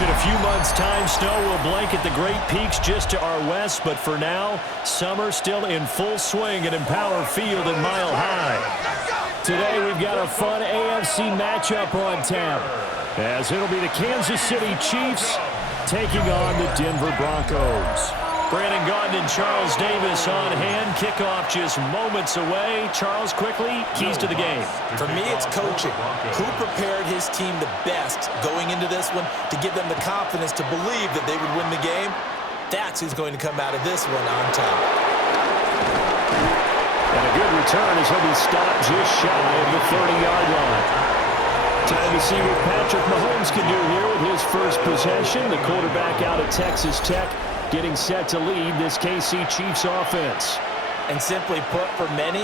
In a few months' time, snow will blanket the Great Peaks just to our west, but for now, summer still in full swing at Empower Field in Mile High. Today, we've got a fun AFC matchup on tap, as it'll be the Kansas City Chiefs taking on the Denver Broncos. Brandon Gaudin and Charles Davis on hand. Kickoff just moments away. Charles, quickly, keys to the game. For me, it's coaching. Who prepared his team the best going into this one to give them the confidence to believe that they would win the game? That's who's going to come out of this one on top. And a good return as he'll be stopped just shy of the 30-yard line. Time to see what Patrick Mahomes can do here with his first possession. The quarterback out of Texas Tech getting set to lead this KC Chiefs offense. And simply put, for many,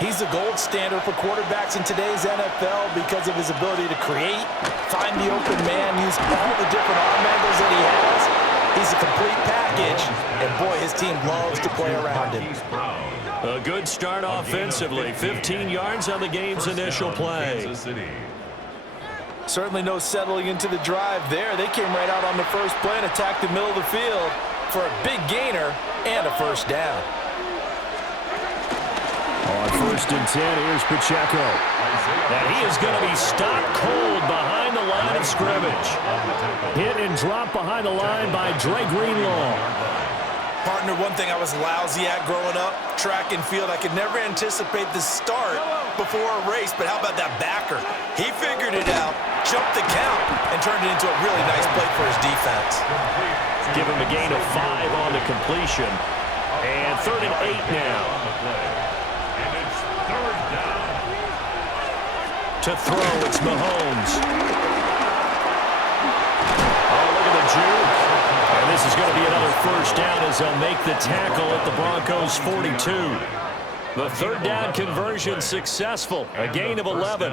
he's the gold standard for quarterbacks in today's NFL because of his ability to create, find the open man, use all the different arm angles that he has. He's a complete package, and boy, his team loves to play around him. A good start offensively. 15 yards on the game's initial play. Certainly no settling into the drive there. They came right out on the first play and attacked the middle of the field for a big gainer and a first down. On 1st and 10, here's Pacheco. And he is going to be stopped cold behind the line of scrimmage. Hit and drop behind the line by Dre Greenlaw. Partner, one thing I was lousy at growing up, track and field, I could never anticipate the start before a race, but how about that backer? He figured it out, jumped the count, and turned it into a really nice play for his defense. Give him a gain of 5 on the completion. And 3rd and 8 now. And it's 3rd down. To throw, it's Mahomes. Oh, look at the juke. And this is going to be another first down as they'll make the tackle at the Broncos' 42. The 3rd down conversion successful. A gain of 11.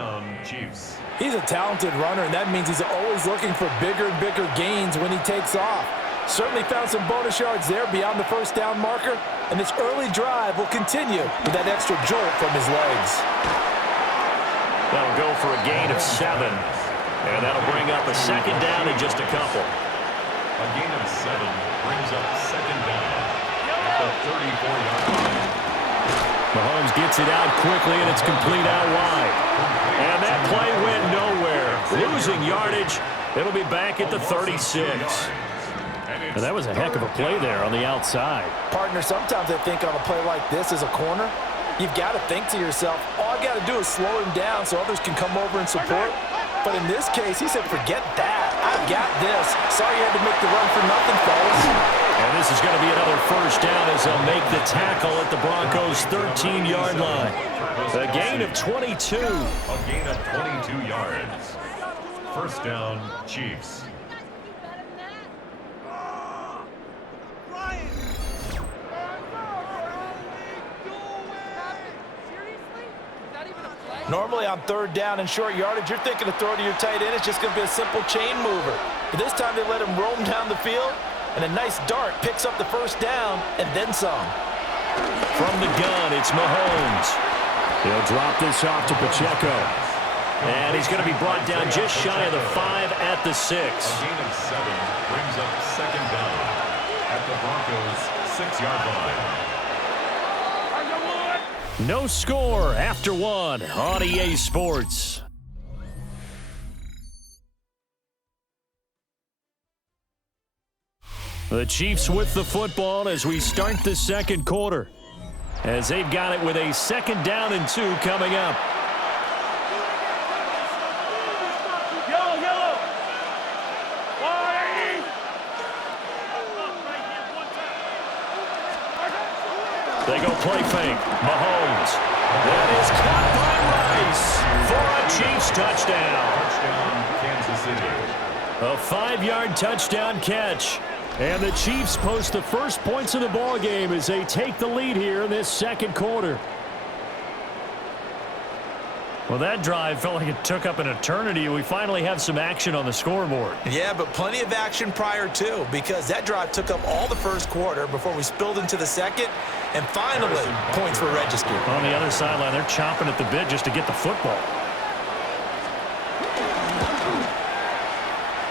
He's a talented runner, and that means he's always looking for bigger and bigger gains when he takes off. Certainly found some bonus yards there beyond the first down marker, and this early drive will continue with that extra jolt from his legs. That'll go for a gain of 7, and that'll bring up a 2nd down in just a couple. A gain of 7 brings up 2nd down at the 34-yard line. Mahomes gets it out quickly, and it's complete out wide. And that play went nowhere. Losing yardage. It'll be back at the 36. And that was a heck of a play there on the outside. Partner, sometimes I think on a play like this as a corner, you've got to think to yourself, all I got to do is slow him down so others can come over and support. But in this case, he said, forget that. I've got this. Sorry you had to make the run for nothing, fellas. And this is going to be another first down as they'll make the tackle at the Broncos' 13-yard line. A gain of 22. A gain of 22 yards. First down, Chiefs. Normally on 3rd down and short yardage, you're thinking to throw to your tight end. It's just going to be a simple chain mover. But this time they let him roam down the field, and a nice dart picks up the first down and then some. From the gun, it's Mahomes. He'll drop this off to Pacheco. And he's going to be brought down just shy of the 5 at the 6. A gain of 7 brings up 2nd down at the Broncos' 6-yard line. No score after 1 on EA Sports. The Chiefs with the football as we start the 2nd quarter, as they've got it with a 2nd down and 2 coming up. They go play fake. Mahomes. That is caught by Rice for a Chiefs touchdown. Touchdown, A Kansas City. 5-yard touchdown catch. And the Chiefs post the first points of the ball game as they take the lead here in this 2nd quarter. Well, that drive felt like it took up an eternity. We finally have some action on the scoreboard. Yeah, but plenty of action prior to, because that drive took up all the first quarter before we spilled into the 2nd, and finally, points were registered. On the other sideline, they're chomping at the bit just to get the football.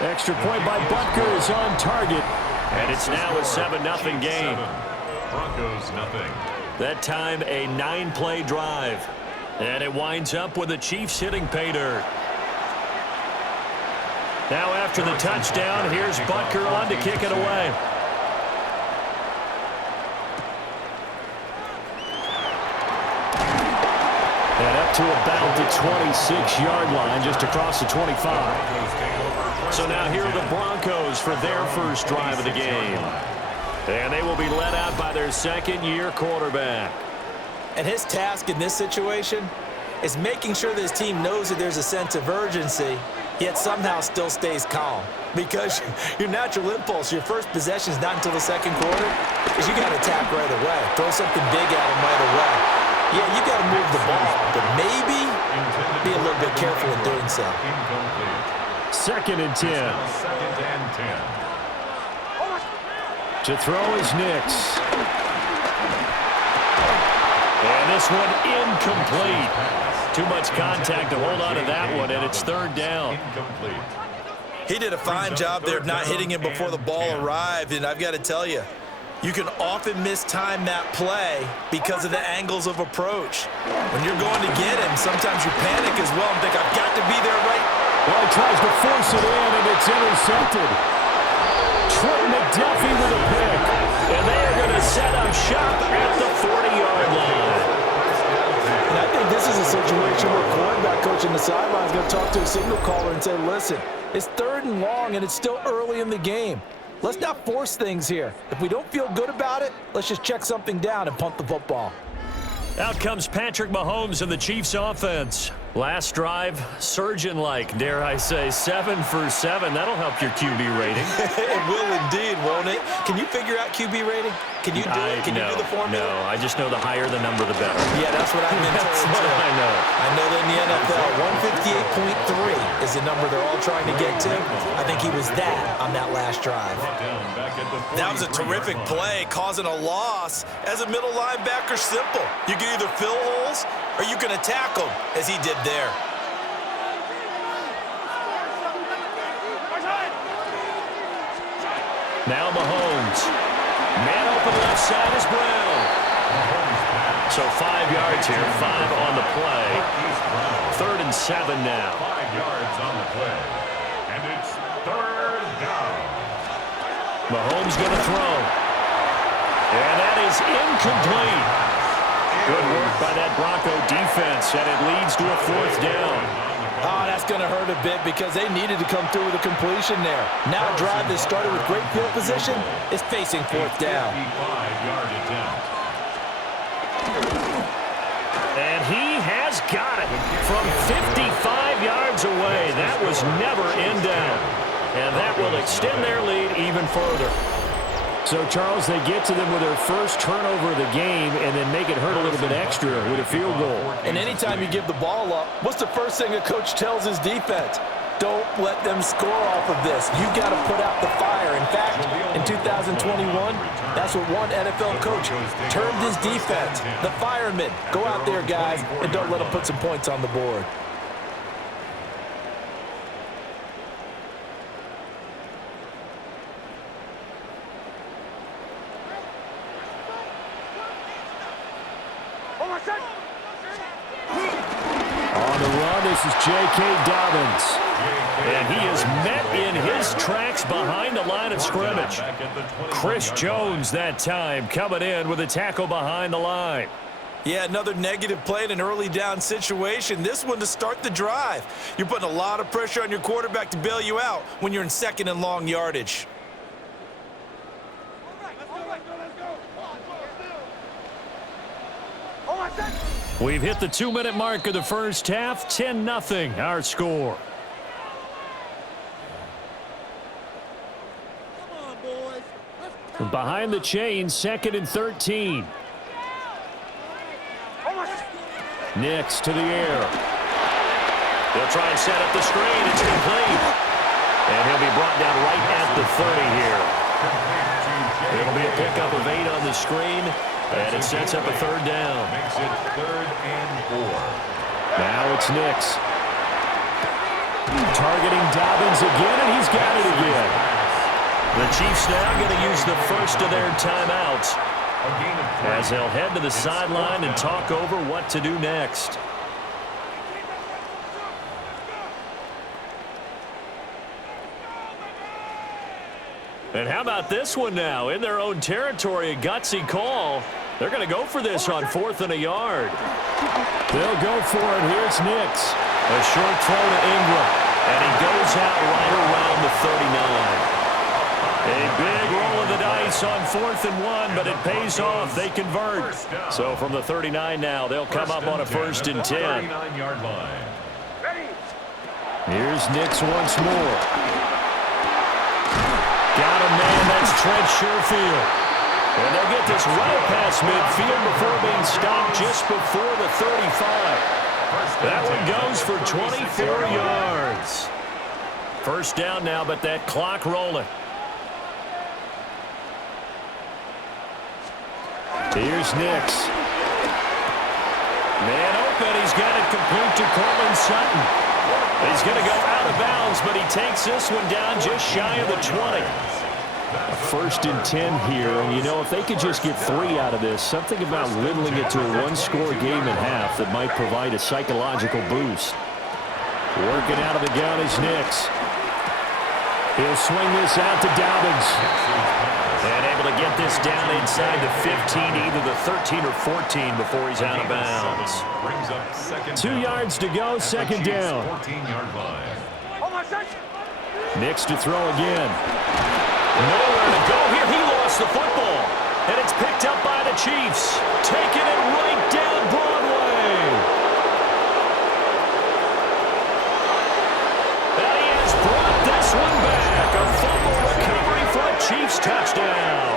Extra point by Butker is on target. And it's now a 7-0 game. Broncos nothing. That time a 9-play drive. And it winds up with the Chiefs hitting pay dirt. Now after the touchdown, here's Butker on to kick it away. And up to about the 26-yard line, just across the 25. So now here are the Broncos for their first drive of the game. And they will be led out by their second-year quarterback. And his task in this situation is making sure that his team knows that there's a sense of urgency, yet somehow still stays calm. Because your natural impulse, your first possession is not until the second quarter, is you got to attack right away. Throw something big at him right away. Yeah, you got to move the ball, but maybe be a little bit careful in doing so. Second and 10. Second and 10. To throw is Nix. And this one incomplete. Too much contact to hold on to that one, and it's third down. Incomplete. He did a fine job there of not hitting him before the ball arrived, and I've got to tell you, you can often mistime that play because of the angles of approach. When you're going to get him, sometimes you panic as well and think, I've got to be there right. Well, he tries to force it in, and it's intercepted. Trent McDuffie with a pick. And they are going to set up shop at the 40-yard line. And I think this is a situation where quarterback coach in the sideline is going to talk to a signal caller and say, listen, it's third and long, and it's still early in the game. Let's not force things here. If we don't feel good about it, let's just check something down and punt the football. Out comes Patrick Mahomes and the Chiefs offense. Last drive, surgeon-like, dare I say, 7 for 7. That'll help your QB rating. It will indeed, won't it? Can you figure out QB rating? Can you do it? Can you do the formula? No, I just know the higher the number, the better. Yeah, that's what I've been told. That's what I know. I know that in the NFL, 158.3 is the number they're all trying to get to. I think he was that on that last drive. That was a terrific play, causing a loss. As a middle linebacker, simple. You can either fill holes or you can attack them, as he did there. Now Mahomes. Man open left side is Brown. So 5 yards here, 5 on the play. Third and 7 now. 5 yards on the play. And it's third down. Mahomes going to throw. And that is incomplete. Good work by that Bronco defense, and it leads to a fourth down. Oh, that's going to hurt a bit because they needed to come through with a completion there. Now a drive that started with great field position is facing fourth down. 55-yard attempt. And he has got it from 55 yards away. That was never in doubt. And that will extend their lead even further. So, Charles, they get to them with their first turnover of the game and then make it hurt a little bit extra with a field goal. And anytime you give the ball up, what's the first thing a coach tells his defense? Don't let them score off of this. You've got to put out the fire. In fact, in 2021, that's what one NFL coach termed his defense, the firemen. Go out there, guys, and don't let them put some points on the board. On the run, this is J.K. Dobbins. And he is met in his tracks behind the line of scrimmage. Chris Jones that time coming in with a tackle behind the line. Yeah, another negative play in an early down situation. This one to start the drive. You're putting a lot of pressure on your quarterback to bail you out when you're in second and long yardage. We've hit the 2-minute mark of the first half. 10-0 our score. Behind the chains, 2nd and 13. Nix to the air. He'll try and set up the screen. It's complete. And he'll be brought down right at the 30 here. It'll be a pickup of 8 on the screen. And it sets up a third down. Makes it 3rd and 4. Now it's Nix. Targeting Dobbins again, and he's got it again. The Chiefs now going to use the first of their timeouts as they'll head to the sideline and talk over what to do next. And how about this one now? In their own territory, a gutsy call. They're going to go for this on 4th and a yard. They'll go for it. Here's Nix. A short throw to Ingram. And he goes out right around the 39. A big roll of the dice on 4th and 1, but it pays off. They convert. So from the 39 now, they'll come up on a 1st and 10. 39-yard line. Here's Nix once more. Got him, man. That's Trent Sherfield. And they'll get this right past midfield before being stopped just before the 35. That one goes for 24 yards. First down now, but that clock rolling. Here's Nix. Man open. He's got it complete to Cortland Sutton. He's going to go out of bounds, but he takes this one down just shy of the 20. A 1st and 10 here, and you know, if they could just get 3 out of this, something about whittling it to a 1-score game at half that might provide a psychological boost. Working out of the gun is Nix. He'll swing this out to Dobbins. And able to get this down inside the 15, either the 13 or 14 before he's out of bounds. 2 yards to go, 2nd down. 14-yard line. Nix to throw again. Nowhere to go here. He lost the football. And it's picked up by the Chiefs. Taking it right down Broadway. And he has brought this one back. A fumble recovery for a Chiefs touchdown.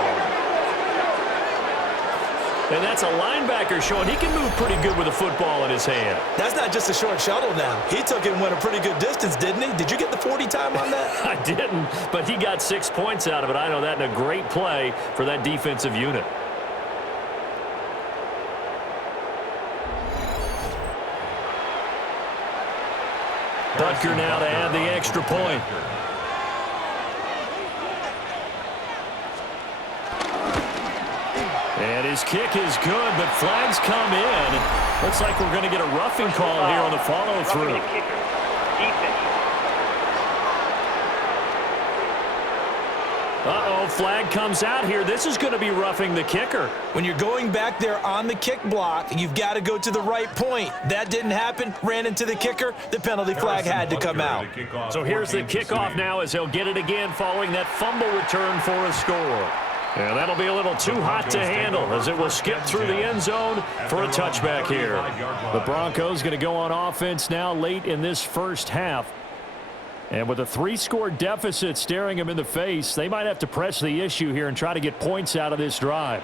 And that's a linebacker showing he can move pretty good with a football in his hand. That's not just a short shuttle now. He took it and went a pretty good distance, didn't he? Did you get the 40 time on that? I didn't, but he got 6 points out of it. I know that in a great play for that defensive unit. Butker now to add the extra point. And his kick is good, but flags come in. Looks like we're going to get a roughing call here on the follow-through. Uh-oh, flag comes out here. This is going to be roughing the kicker. When you're going back there on the kick block, you've got to go to the right point. That didn't happen. Ran into the kicker. The penalty flag had to come out. So here's the kickoff now as he'll get it again following that fumble return for a score. And that'll be a little too hot to handle as it will skip through the end zone for a touchback here. The Broncos going to go on offense now late in this first half. And with a 3-score deficit staring them in the face, they might have to press the issue here and try to get points out of this drive.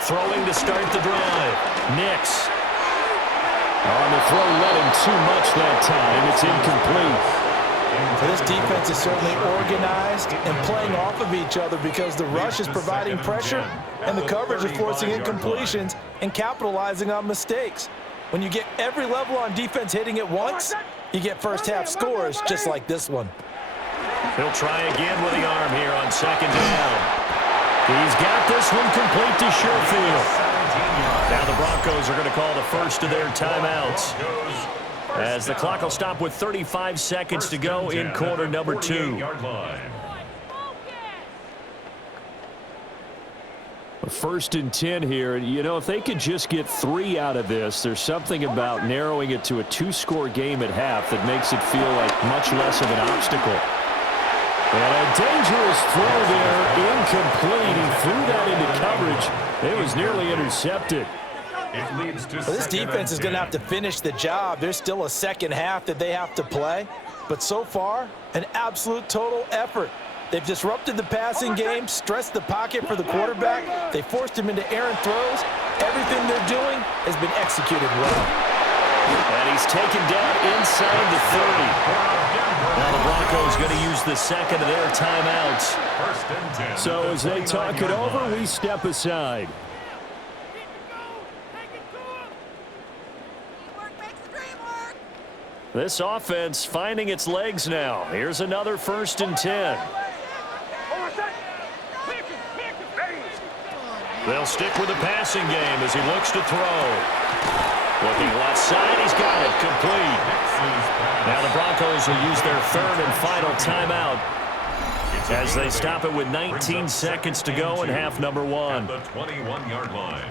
Throwing to start the drive. Nix. On the throw, let him too much that time. It's incomplete. This defense is certainly organized and playing off of each other because the rush is providing pressure and the coverage is forcing incompletions and capitalizing on mistakes. When you get every level on defense hitting at once, you get first-half scores just like this one. He'll try again with the arm here on 2nd down. He's got this one complete to Sherfield. Now the Broncos are going to call the first of their timeouts as the clock will stop with 35 seconds to go in quarter number 2. A 1st and 10 here. You know, if they could just get 3 out of this, there's something about narrowing it to a 2-score game at half that makes it feel like much less of an obstacle. And a dangerous throw there, incomplete. He threw that into coverage. It was nearly intercepted. This defense is going to have to finish the job. There's still a second half that they have to play. But so far, an absolute total effort. They've disrupted the passing game, stressed the pocket for the quarterback. They forced him into errant throws. Everything they're doing has been executed well. And he's taken down inside the 30. Now the Broncos going to use the second of their timeouts. So as they talk it over, we step aside. This offense finding its legs now. Here's another 1st and 10. They'll stick with the passing game as he looks to throw. Looking left side, he's got it, complete. Now the Broncos will use their 3rd and final timeout as they stop it with 19 seconds to go in half number 1. At the 21-yard line.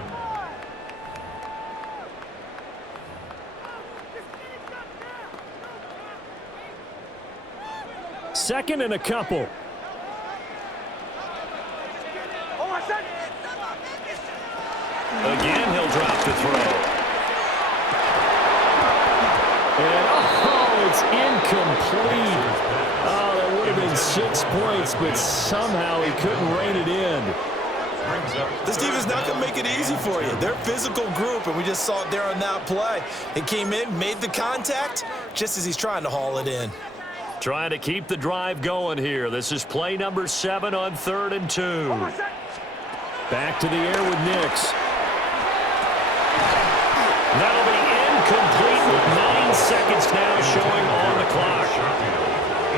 Second and a couple. Again, he'll drop to throw. And, oh, it's incomplete. Oh, that would have been 6 points, but somehow he couldn't rein it in. This team is not going to make it easy for you. They're a physical group, and we just saw it there on that play. It came in, made the contact, just as he's trying to haul it in. Trying to keep the drive going here. This is play number 7 on 3rd and 2. Back to the air with Nix. That'll be incomplete with 9 seconds now showing on the clock.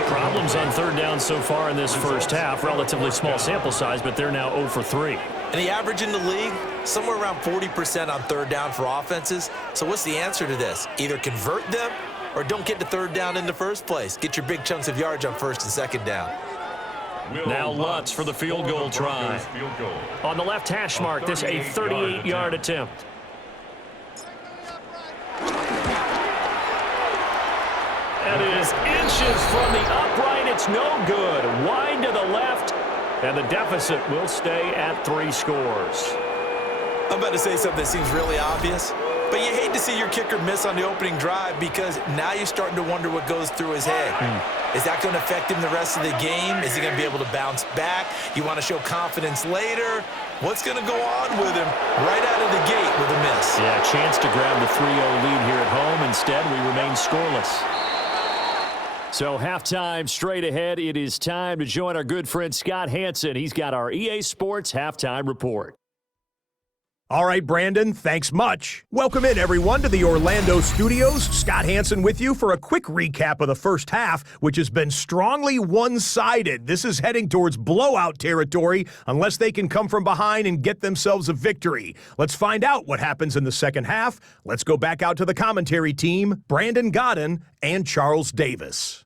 Problems on 3rd down so far in this first half. Relatively small sample size, but they're now 0 for 3. And the average in the league, somewhere around 40% on 3rd down for offenses. So what's the answer to this? Either convert them or don't get to 3rd down in the first place. Get your big chunks of yards on 1st and 2nd down. Now Lutz for the field goal try. On the left hash mark, this a 38-yard attempt. That is inches from the upright. It's no good. Wide to the left, and the deficit will stay at 3 scores. I'm about to say something that seems really obvious, but you hate to see your kicker miss on the opening drive because now you're starting to wonder what goes through his head. Is that going to affect him the rest of the game? Is he going to be able to bounce back? You want to show confidence later? What's going to go on with him right out of the gate with a miss? Yeah, chance to grab the 3-0 lead here at home. Instead, we remain scoreless. So halftime straight ahead. It is time to join our good friend Scott Hanson. He's got our EA Sports halftime report. All right, Brandon, thanks much. Welcome in, everyone, to the Orlando studios. Scott Hanson with you for a quick recap of the first half, which has been strongly one-sided. This is heading towards blowout territory unless they can come from behind and get themselves a victory. Let's find out what happens in the second half. Let's go back out to the commentary team, Brandon Godden and Charles Davis.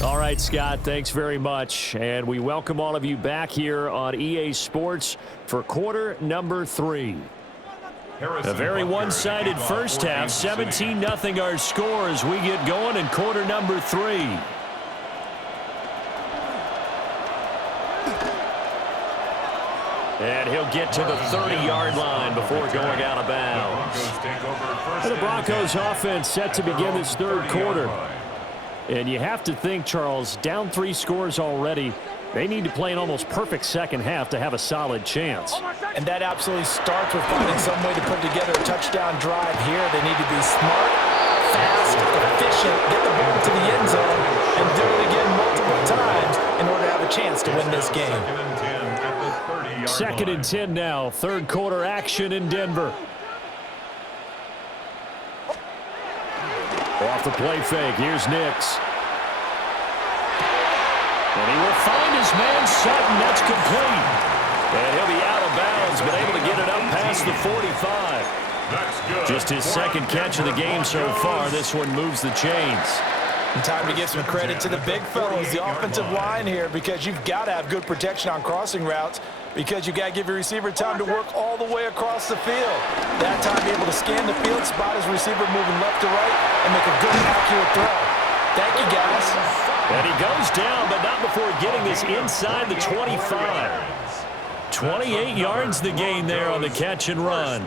All right, Scott, thanks very much. And we welcome all of you back here on EA Sports for quarter number 3. A very one-sided first half, 17-0 our score as we get going in quarter number 3. And he'll get to the 30-yard line before going out of bounds. And the Broncos offense set to begin this third quarter. And you have to think, Charles, down 3 scores already. They need to play an almost perfect second half to have a solid chance. And that absolutely starts with finding some way to put together a touchdown drive here. They need to be smart, fast, efficient, get the ball to the end zone, and do it again multiple times in order to have a chance to win this game. 2nd and 10 now. Third quarter action in Denver. Off the play fake, here's Nix. And he will find his man Sutton. That's complete. And he'll be out of bounds, but able to get it up past the 45. That's good. Just his second catch of the game so far. This one moves the chains. And time to give some credit to the big fellows, the offensive line here, because you've got to have good protection on crossing routes, because you got to give your receiver time to work all the way across the field. That time be able to scan the field, spot his receiver moving left to right, and make a good accurate throw. Thank you, guys. And he goes down, but not before getting this inside the 25. 28 yards the gain there on the catch and run.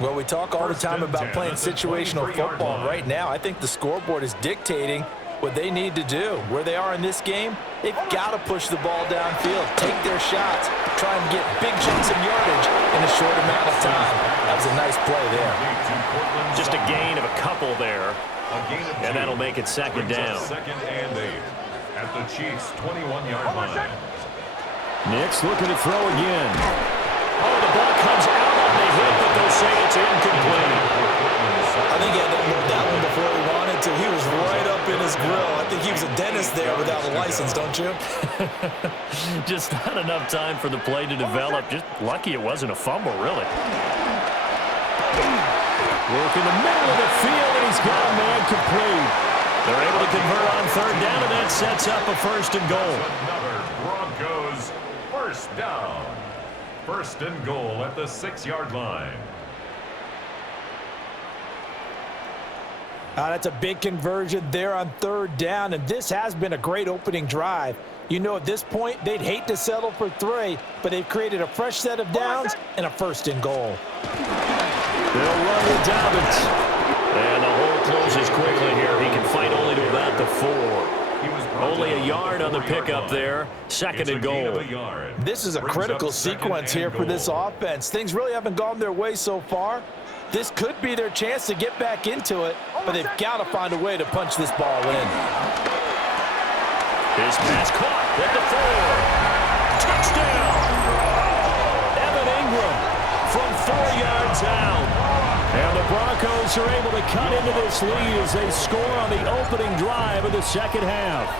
Well, we talk all the time about playing situational football. Right now, I think the scoreboard is dictating what they need to do. Where they are in this game, they've got to push the ball downfield, take their shots, trying to get big chunks of yardage in a short amount of time. That was a nice play there. Just a gain of a couple there. And that'll make it second down. Second and 8 at the Chiefs' 21-yard line. Nick's looking to throw again. Oh, the ball comes out on the hit, but they'll say it's incomplete. I think he had to load that one before he wanted to. He was right up in his grill. I think he was a dentist there without a license, don't you? Just not enough time for the play to develop. Just lucky it wasn't a fumble, really. Work in the middle of the field, and he's got a man complete. They're able to convert on third down, and that sets up a first and goal. Another Broncos first down. First and goal at the 6-yard line. That's a big conversion there on third down, and this has been a great opening drive. You know, at this point, they'd hate to settle for 3, but they've created a fresh set of downs and a first and goal. They'll run with Dobbins. And the hole closes quickly here. He can fight only to about the 4. Only a yard on the pickup there. Second and goal. This is a critical sequence here for this offense. Things really haven't gone their way so far. This could be their chance to get back into it, but they've got to find a way to punch this ball in. His pass caught at the 4. Touchdown! Evan Ingram from 4 yards out. And the Broncos are able to cut into this lead as they score on the opening drive of the second half.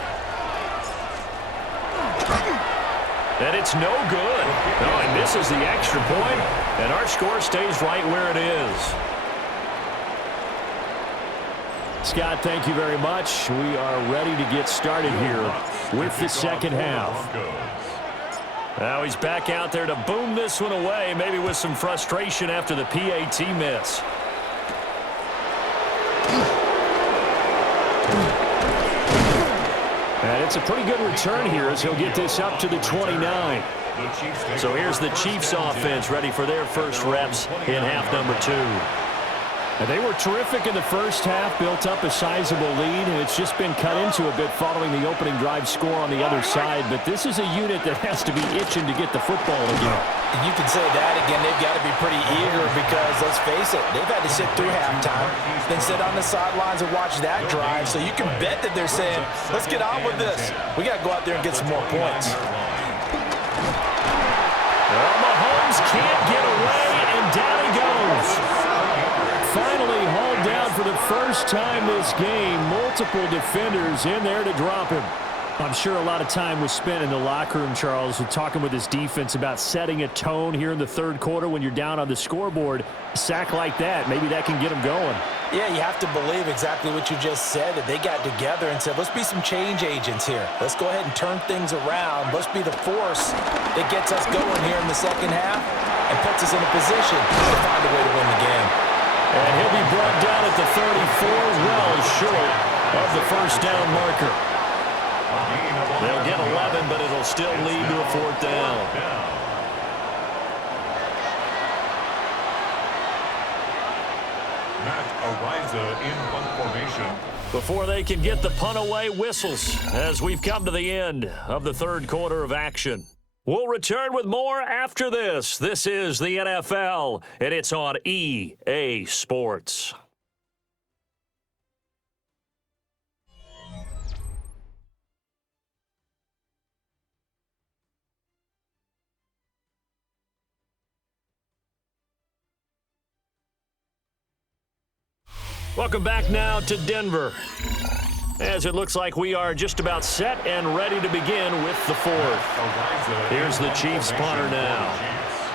And it's no good. No, he misses the extra point, and our score stays right where it is. Scott, thank you very much. We are ready to get started here with the second half. Now he's back out there to boom this one away, maybe with some frustration after the PAT miss. And it's a pretty good return here as he'll get this up to the 29. So here's the Chiefs offense ready for their first reps in half number 2. And they were terrific in the first half, built up a sizable lead, and it's just been cut into a bit following the opening drive score on the other side. But this is a unit that has to be itching to get the football again. You can say that again. They've got to be pretty eager because, let's face it, they've had to sit through halftime, then sit on the sidelines and watch that drive. So you can bet that they're saying, let's get on with this. We got to go out there and get some more points. Well, Mahomes can't get away, and down he goes. Finally hauled down for the first time this game. Multiple defenders in there to drop him. I'm sure a lot of time was spent in the locker room, Charles, with talking with his defense about setting a tone here in the third quarter when you're down on the scoreboard. A sack like that, maybe that can get them going. Yeah, you have to believe exactly what you just said, that they got together and said, let's be some change agents here. Let's go ahead and turn things around. Let's be the force that gets us going here in the second half and puts us in a position to find a way to win the game. And he'll be brought down at the 34, well short of the first down marker. They'll get 11, but it'll still lead to a fourth down. Matt Ariza in punt formation. Before they can get the punt away, whistles as we've come to the end of the third quarter of action. We'll return with more after this. This is the NFL, and it's on EA Sports. Welcome back now to Denver, as it looks like we are just about set and ready to begin with the fourth. Here's the Chiefs punter now.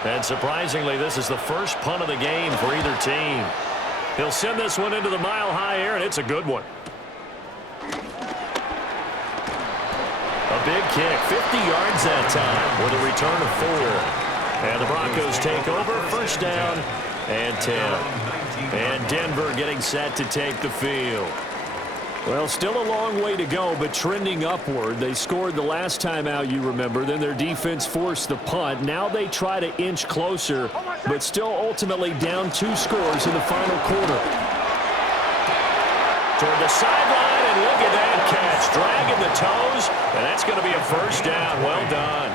And surprisingly, this is the first punt of the game for either team. He'll send this one into the mile-high air, and it's a good one. A big kick, 50 yards that time with a return of 4. And the Broncos take over, first down and 10. And Denver getting set to take the field. Well, still a long way to go, but trending upward. They scored the last time out, you remember. Then their defense forced the punt. Now they try to inch closer, but still ultimately down 2 scores in the final quarter. Toward the sideline, and look at that catch. Dragging the toes, and that's going to be a first down. Well done.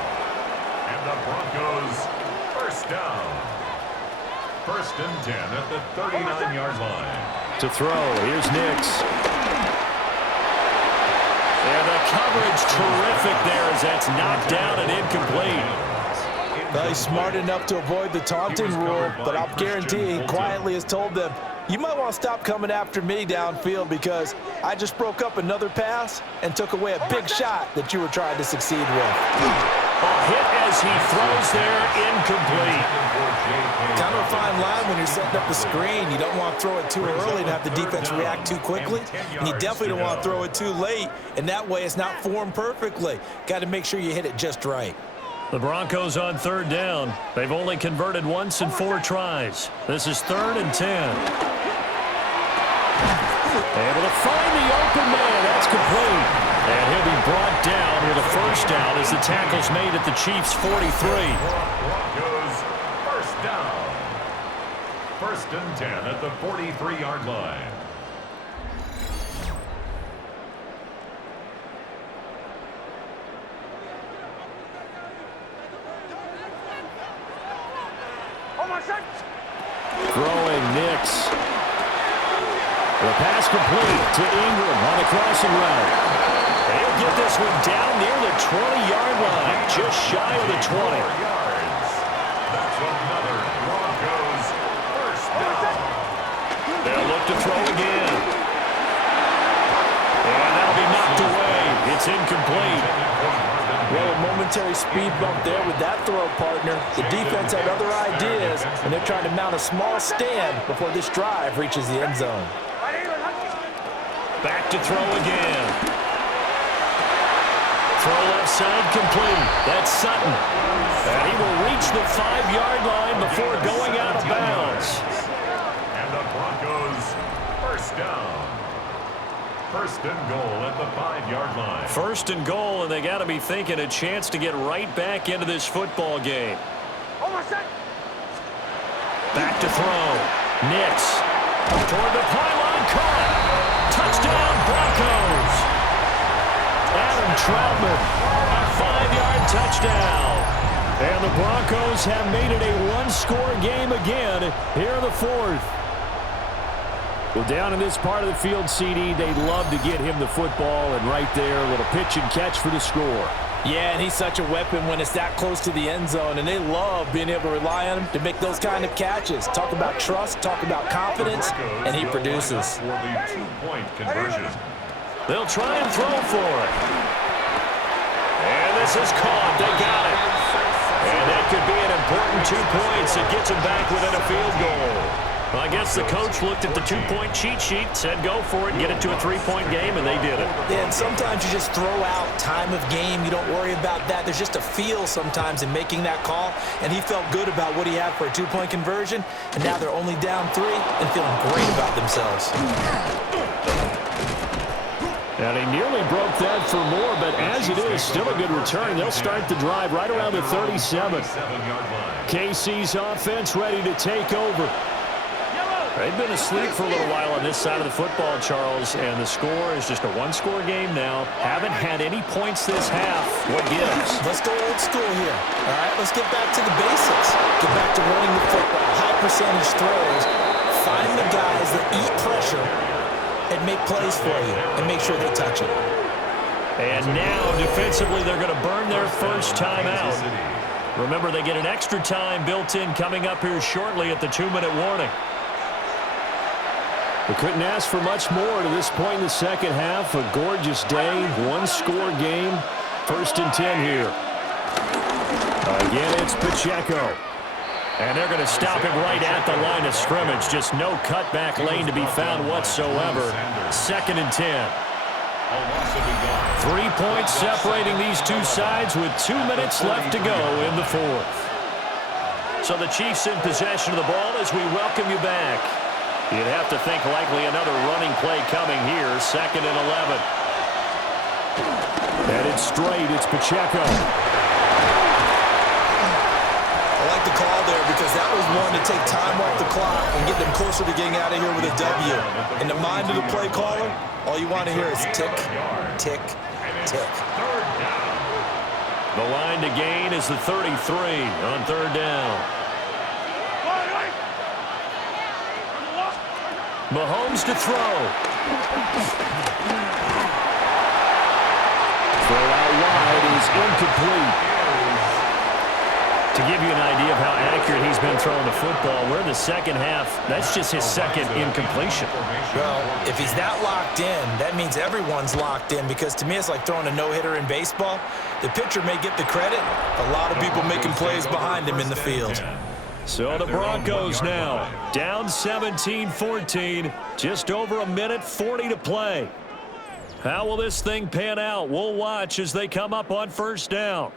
And the Broncos, first down. First and 10 at the 39-yard line. To throw, here's Nix. And the coverage terrific there as that's knocked down and incomplete. Well, he's smart enough to avoid the taunting rule, but I'll guarantee he quietly has told them, you might want to stop coming after me downfield because I just broke up another pass and took away a big shot that you were trying to succeed with. A hit as he throws there, incomplete. Kind of a fine line when you're setting up the screen. You don't want to throw it too early and have the defense react too quickly. And you definitely don't want to throw it too late, and that way it's not formed perfectly. Got to make sure you hit it just right. The Broncos on third down. They've only converted once in 4 tries. This is 3rd and 10. Able to find the open man. That's complete. And he'll be brought down with a first down as the tackle's made at the Chiefs' 43. Broncos, first down. First and 10 at the 43-yard line. Throwing Nix. The pass complete to Ingram on the crossing route. He'll get this one down near the 20-yard line, just shy of the 20. That's another Broncos first down. They'll look to throw again. And that'll be knocked away. It's incomplete. Well, a momentary speed bump there with that throw, partner. The defense had other ideas, and they're trying to mount a small stand before this drive reaches the end zone. Back to throw again. Throw left side complete. That's Sutton. And he will reach the 5-yard line before going out of bounds. And the Broncos first down. First and goal at the 5-yard line. First and goal, and they got to be thinking a chance to get right back into this football game. Back to throw. Nix. Toward the pylon, caught. Touchdown, Broncos. Adam Troutman, a 5-yard touchdown. And the Broncos have made it a one-score game again here in the 4th. Well, down in this part of the field, CD, they'd love to get him the football, and right there, a little pitch and catch for the score. Yeah, and he's such a weapon when it's that close to the end zone, and they love being able to rely on him to make those kind of catches. Talk about trust, talk about confidence, and he produces. For the 2-point conversion. They'll try and throw for it. And this is caught. They got it. And that could be an important 2 points. It gets them back within a field goal. Well, I guess the coach looked at the 2-point cheat sheet, said go for it, get it to a 3-point game, and they did it. Yeah, and sometimes you just throw out time of game. You don't worry about that. There's just a feel sometimes in making that call, and he felt good about what he had for a 2-point conversion, and now they're only down 3 and feeling great about themselves. And he nearly broke that for more, but as it is, still a good return. They'll start the drive right around the 37. KC's offense ready to take over. They've been asleep for a little while on this side of the football, Charles, and the score is just a one-score game now. Haven't had any points this half. What gives? Let's go old school here. All right, let's get back to the basics. Get back to running the football, high percentage throws. Find the guys that eat pressure and make plays for you and make sure they touch it. And now, defensively, they're going to burn their first time out. Remember, they get an extra time built in coming up here shortly at the 2-minute warning. We couldn't ask for much more to this point in the second half. A gorgeous day, one-score game. First and 10 here. Again, it's Pacheco. And they're going to stop him right at the line of scrimmage. Just no cutback lane to be found whatsoever. Second and 10. 3 points separating these two sides with 2 minutes left to go in the 4th. So the Chiefs in possession of the ball as we welcome you back. You'd have to think likely another running play coming here. Second and 11. Headed straight, it's Pacheco. I like the call there because that was one to take time off the clock and get them closer to getting out of here with a W. In the mind of the play caller, all you want to hear is tick, tick, tick. The line to gain is the 33 on third down. Mahomes to throw. Throw out wide is incomplete. To give you an idea of how accurate he's been throwing the football, we're in the second half. That's just his second incompletion. Well, if he's that locked in, that means everyone's locked in, because to me it's like throwing a no-hitter in baseball. The pitcher may get the credit, a lot of people making plays behind him in the field. So the Broncos now down 17-14, just over a minute 40 to play. How will this thing pan out? We'll watch as they come up on first down.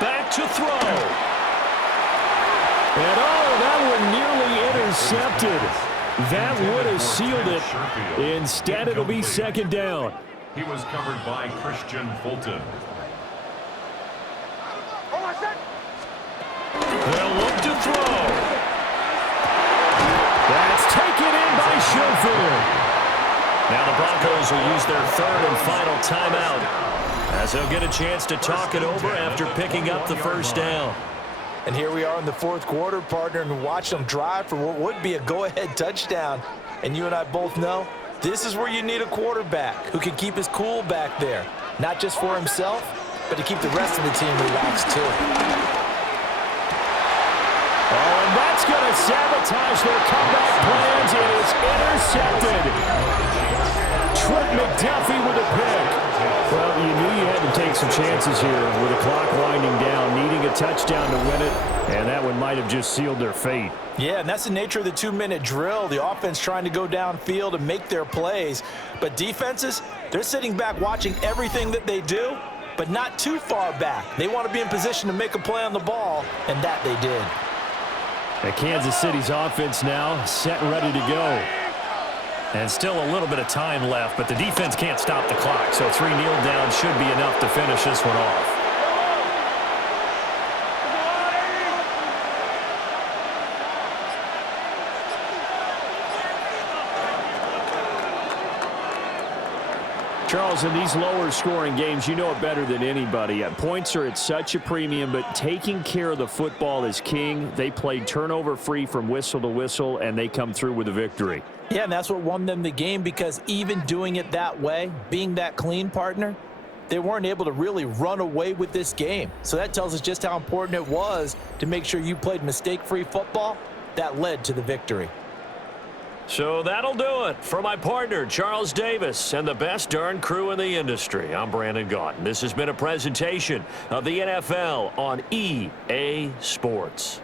Back to throw. And that one nearly intercepted. That would have sealed it. Instead, it'll be second down. He was covered by Christian Fulton. They'll look to throw. That's taken in by Schofield. Now the Broncos will use their third and final timeout, as they'll get a chance to talk it over after picking up the first down. And here we are in the fourth quarter, partner, and watch them drive for what would be a go-ahead touchdown. And you and I both know this is where you need a quarterback who can keep his cool back there, not just for himself, but to keep the rest of the team relaxed too. Oh, and that's going to sabotage their comeback plans. It is intercepted. Trent McDuffie with a pick. Well, you knew you had to take some chances here with the clock winding down, needing a touchdown to win it, and that one might have just sealed their fate. Yeah, and that's the nature of the 2-minute drill. The offense trying to go downfield and make their plays. But defenses, they're sitting back watching everything that they do, but not too far back. They want to be in position to make a play on the ball, and that they did. And Kansas City's offense now set and ready to go. And still a little bit of time left, but the defense can't stop the clock, so 3 kneel downs should be enough to finish this one off. Charles, in these lower-scoring games, you know it better than anybody. Points are at such a premium, but taking care of the football is king. They played turnover-free from whistle to whistle, and they come through with a victory. Yeah, and that's what won them the game, because even doing it that way, being that clean, partner, they weren't able to really run away with this game. So that tells us just how important it was to make sure you played mistake-free football. That led to the victory. So that'll do it for my partner, Charles Davis, and the best darn crew in the industry. I'm Brandon Gaudin. This has been a presentation of the NFL on EA Sports.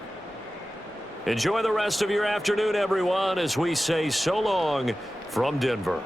Enjoy the rest of your afternoon, everyone, as we say so long from Denver.